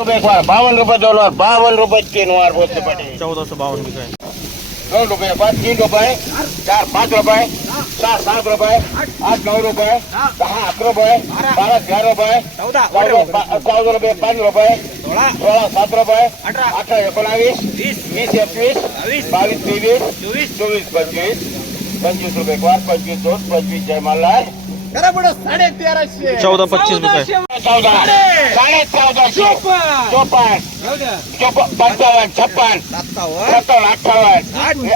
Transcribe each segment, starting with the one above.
બાવન રૂપિયા ડોલર બાવન રૂપિયા કિલો વાર પોતે પડી ચૌદસો બાવન રૂપિયા ત્રણ રૂપિયા પાંચ ત્રણ રૂપિયા ચાર પાંચ રૂપિયા ચાર સાત રૂપિયા આઠ નવ રૂપિયા આઠ રૂપિયા બાર અગિયાર રૂપિયા ચૌદ રૂપિયા પાંચ રૂપિયા સોળા સાત રૂપિયા અઠાર ઓગણાવીસ વીસ એકવીસ બાવીસ ત્રેવીસ ચોવીસ પચીસ પચીસ રૂપિયા એકવાર પચીસ દોઢ પચીસ જય માલાય चौदह पच्चीस रुपये चौदा साडे चौदा चोपन्न चोपन्न पंचावन्न छप्पन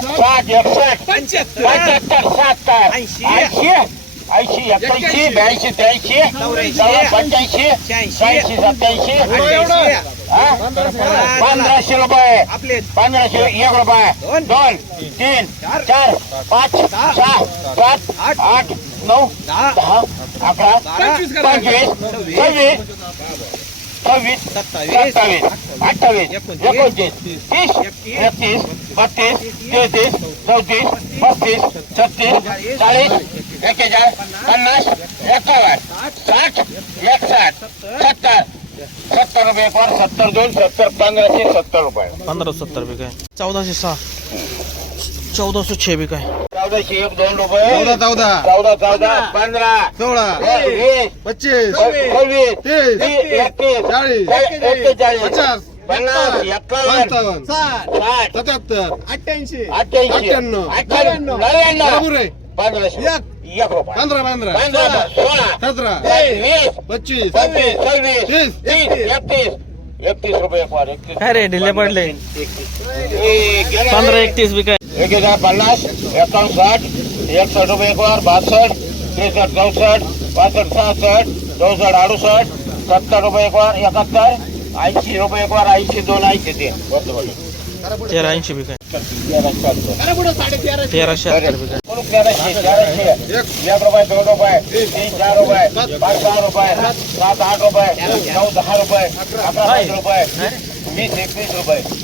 साठ सत्तर रुपये पंद्रह एक रुपये दोन तीन चार पाच सात सात आठ नऊ दहा बत्तीस चौतीस छत्तीस पन्नास साठ सत्तर सत्तर रुपये पर सत्तर दोन सत्तर पंद्रह सत्तर रुपये पंद्रह सत्तर रुपये काय चौदाशे सहा चौदाशे छेबिक चौदाशे एक चौदा चौदा सोळा पच्चीस पंधरा सतरा पच्चीस एकतीस एकतीस पंधरा एकतीस बी एक हजार પચાસ એકાવન साठ एक રૂપિયા रुपये एक बार बासठ પાસઠ चौसठ बासठ અડુસઠ चौसठ अड़ुसठ सत्तर रुपये एकवार ऐसी दोन एक बार ऐसी ऐंशी ऐसी काय तेराशे तेराशे एक रुपये दोन रुपये तीन चार रुपये पांच रुपये सात आठ रुपये नौ दहा रुपये अकरा रुपये वीस एकवीस रुपये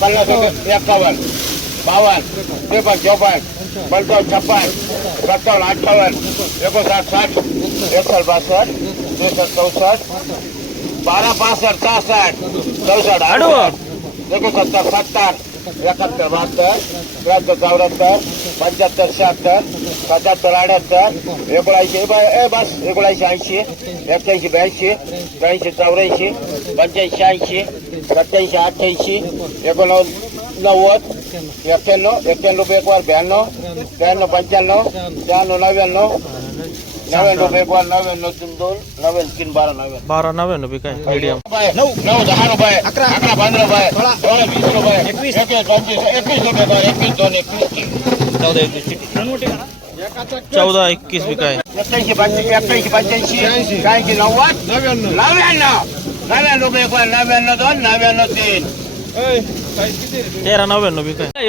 પંદરસો એકાવન બાવન ત્રેપન ચોપન પંચાવન છપ્પન સત્તાવન અઠાવન એકસો સાઠ એકસો બાસઠ ત્રેસઠ ચૌસઠ બાર પાસઠ સાસઠ ચૌસઠ એકસો સત્તર સત્તર एकाहत्तर बहात्तर त्र्याहत्तर चौऱ्याहत्तर पंच्याहत्तर शहात्तर सत्याहत्तर अठ्याहत्तर एकोणऐंशी बस एकोणऐंशी ऐंशी एक्क्याऐंशी ब्याऐंशी त्र्याऐंशी चौऱ्याऐंशी पंच्याऐंशी ऐंशी सत्याऐंशी अठ्ठ्याऐंशी एकोणव नव्वद एक्क्याण्णव एक्क्याण्णव रुपये ब्याण्णव ब्याण्णव पंच्याण्णव त्र्याण्णव नव्याण्णव नव्याण्णव रुपये नव्याण्णव तीन दोन नव्याण्णव तीन बारा नव्याण्णव बारा नव्याण्णव बी काय मीडियम नऊ नऊ दहा रुपये अकरा अकरा पंधरा रुपये सोळा वीस रुपये एकवीस एकवीस पंचवीस एकवीस रुपये एकवीस दोन एकवीस चौदा एकवीस चौदा एकवीस बी काय सत्याऐंशी पंच्याऐंशी अठ्ठ्याऐंशी पंच्याऐंशी शहाऐंशी नव्वद नव्याण्णव नव्याण्णव नव्याण्णव रुपये नव्याण्णव दोन नव्याण्णव तीन तेरा नव्याण्णव बी काय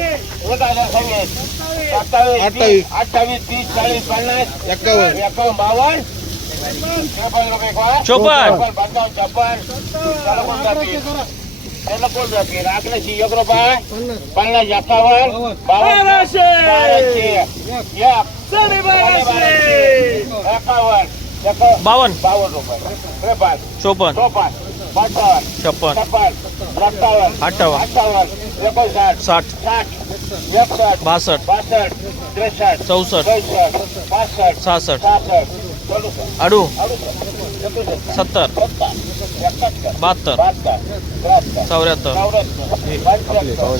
અઠાવીસ ત્રીસ ચાલીસ પચાસ એકાવન એકાવન બાવન ચોપન ચોપન એટલે કોણ રાખી રાખને છીએ કૃપા પન્નાસ એકાવન બાવન એકાવન બાવન બાવન રૂપિયા ચોપન ચોપન છપ્પન છપ્પન अठ्ठावन्न साठ बासष्ट चौसष्ट सहासष्ट अडू सत्तर बहात्तर चौऱ्याहत्तर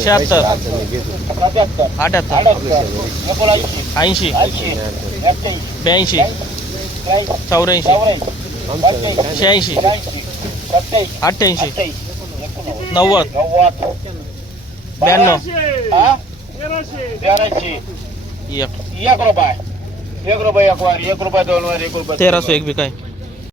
शहात्तर अठ्याहत्तर ऐंशी ब्याऐंशी चौऱ्याऐंशी शहाऐंशी अठ्ठ्याऐंशी नव्वद नव्वद ब्याण्णव तेराशे एक एक रुपये एक रुपये एक वार एक रुपये दोन वार एक रुपये तेराशे एक बी काय